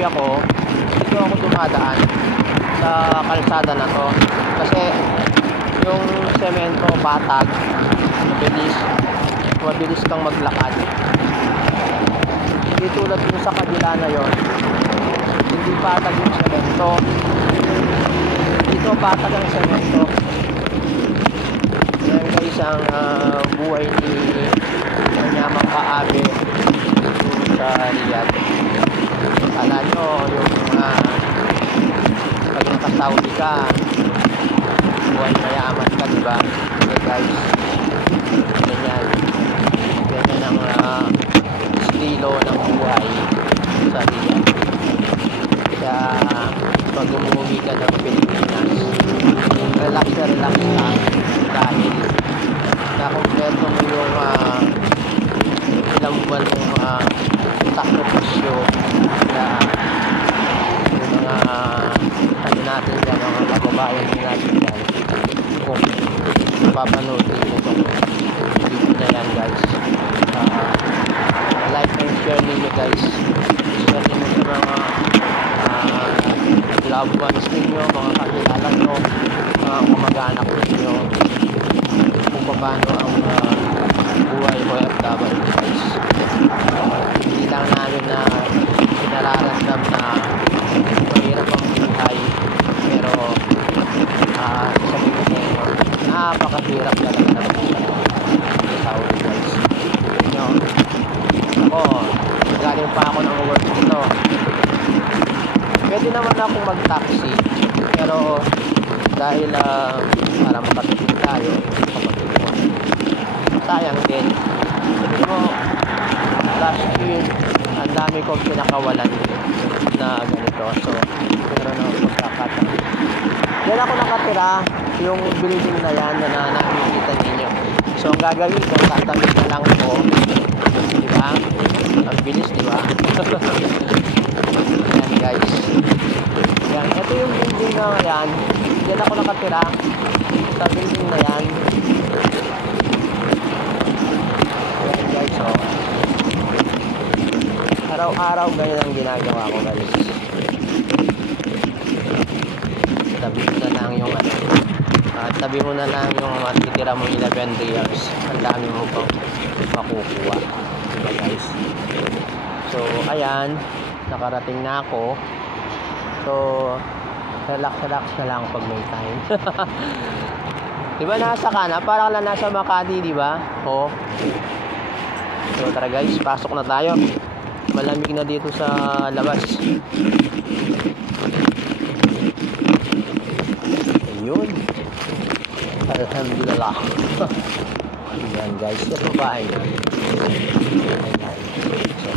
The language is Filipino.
uwi ako, dito ako dumadaan sa kalsada na to. Kasi yung semento batag, mabilis kang maglakad. Hindi tulad dun sa kabila na yon, hindi patag yung semento. Dito patag ang semento. Yan guys ang buhay ni Manyamang Kaabe sa Riyadh. Kala nyo yung pag nakasaudi ka, buhay mayaman ka, diba? Okay guys, ganyan ang estilo ng buhay sa Riyadh. Kaya pag umuwi ka ng Pilipinas, relax ka dahil nakompleto mo yung ilang buwan ng sakripisyo na yung mga natin dyan, mga kababayan natin dyan. Kung papanood nyo itong video na yan guys, like and share ninyo guys, share ninyo sa mga loved ones ninyo, mga kakilala nyo, mga kamag-anak ninyo, kung paano ang buhay OFW guys. Hindi lang namin na pinararamdam na mahirap ang buhay, pero sabihin nyo, napakahirap talaga ng buhay sa Saudi guys. Ako, galing pa ako ng work dito. Pwede naman akong mag-taxi, pero dahil para makatipid tayo, sayang din. So, last year, ang dami kong pinakawalan na ganito. So, meron na akong pagkakataon. Yan ako nakatira, yung building na yan na nakikita ninyo. So, ang gagawin ko, tatawid na lang ko. Diba? Ang bilis, diba? Yan guys. Yan. Ito yung building na yan. Yan ako nakatira sa building na yan. Yan guys, oh. Araw-araw ganyan ang ginagawa ko guys. Tabi mo na lang yung matitira mong 11 reals. Ang dami mo pang makukuha. Okay guys. So ayan, nakarating na ako. So relax na lang pag may time. Diba nasa ka na? Parang lang nasa Makati, diba? Oh. So tara guys, pasok na tayo. Malamig na dito sa labas. Ayun. Alhamdulillah. Ayan guys, ito bahay na. Ayan. So,